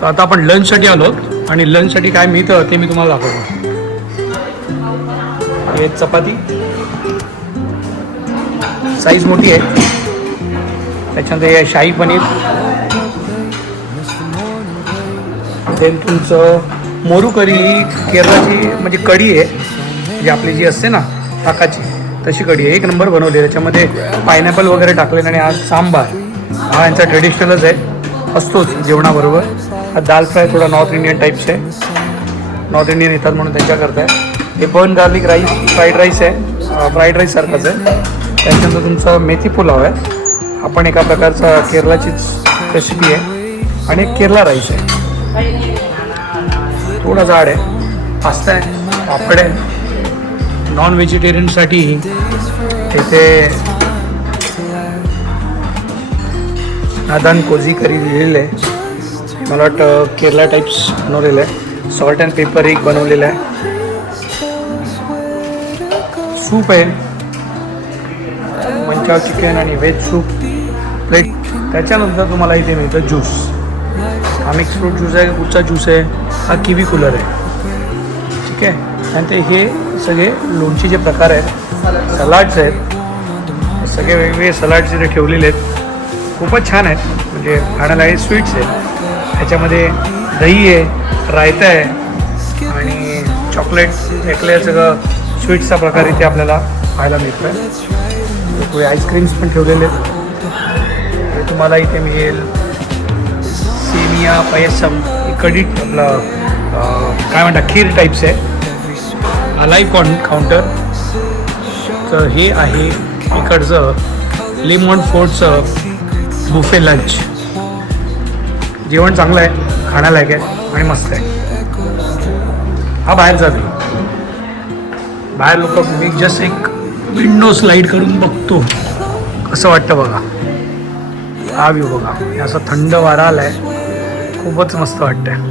तर आता आपण लंचसाठी आलो आणि लंचसाठी काय मिळतं ते मी तुम्हाला दाखवतो. हे चपाती साईज मोठी आहे, त्याच्यानंतर हे शाही पनीर, देन तुमचं मोरू करी. ही केरळाची म्हणजे कढी आहे, म्हणजे आपली जी असते ना ताकाची तशी कढी आहे. एक नंबर बनवली आहे, त्याच्यामध्ये पायनॅपल वगैरे टाकले आणि आज सांबार हा यांचा ट्रेडिशनलच आहे, असतोच जेवणाबरोबर. हा दाल फ्राय थोडा नॉर्थ इंडियन टाईप्स आहे, नॉर्थ इंडियन येतात म्हणून त्यांच्या करताय. हे burn garlic rice fried rice आहे, फ्राईड राईस सारखंच आहे. त्याच्यानंतर तुमचा मेथी पुलाव आहे, हा पण एका प्रकारचा केरळाचीच रेसिपी आहे. आणि एक केरला राईस आहे, थोडा जाड आहे. पास्ता आहे, पापड आहे. नॉन व्हेजिटेरियनसाठी इथे नादान कोझी करी दिलेलं आहे, मला वाटतं केरला टाईप्स बनवलेलं आहे. सॉल्ट अँड पेपर एक बनवलेलं आहे. सूप आहे, मंचाव चिकन आणि व्हेज सूप प्लेट. त्याच्यानंतर तुम्हाला इथे मिळतं ज्यूस. हा मिक्स फ्रूट ज्यूस आहे, कुठचा ज्यूस आहे, हा किवी कूलर आहे. ठीक आहे. त्यानंतर हे सगळे लोणचीचे प्रकार आहेत, सलाड्स आहेत, सगळे वेगवेगळे सलाड्स इथे ठेवलेले आहेत. खूपच छान आहेत, म्हणजे खाण्याला हे स्वीट्स आहेत. त्याच्यामध्ये दही आहे, रायता आहे आणि चॉकलेट एकले सगळं स्वीट्सचा प्रकार इथे आपल्याला पाहायला मिळतो आहे. थोडे आईस्क्रीम्स पण ठेवलेले आहेत. हे तुम्हाला इथे मिळेल सेमिया पायसम, ही कढी आपलं काय म्हणतात खीर टाईप्स आहे. Live counter. तर हे आहे इकडचं लेमॉन फोर्टचं बुफे लंच. जेवण चांगलं आहे, खाण्यालायक आहे आणि मस्त आहे. हा बाहेर जातो, बाहेर लोक मी जस्ट एक विंडो स्लाईड करून बघतो कसं वाटतं बघा. हा व्ह्यू बघा, असं थंड वारा आला आहे, खूपच मस्त वाटतं.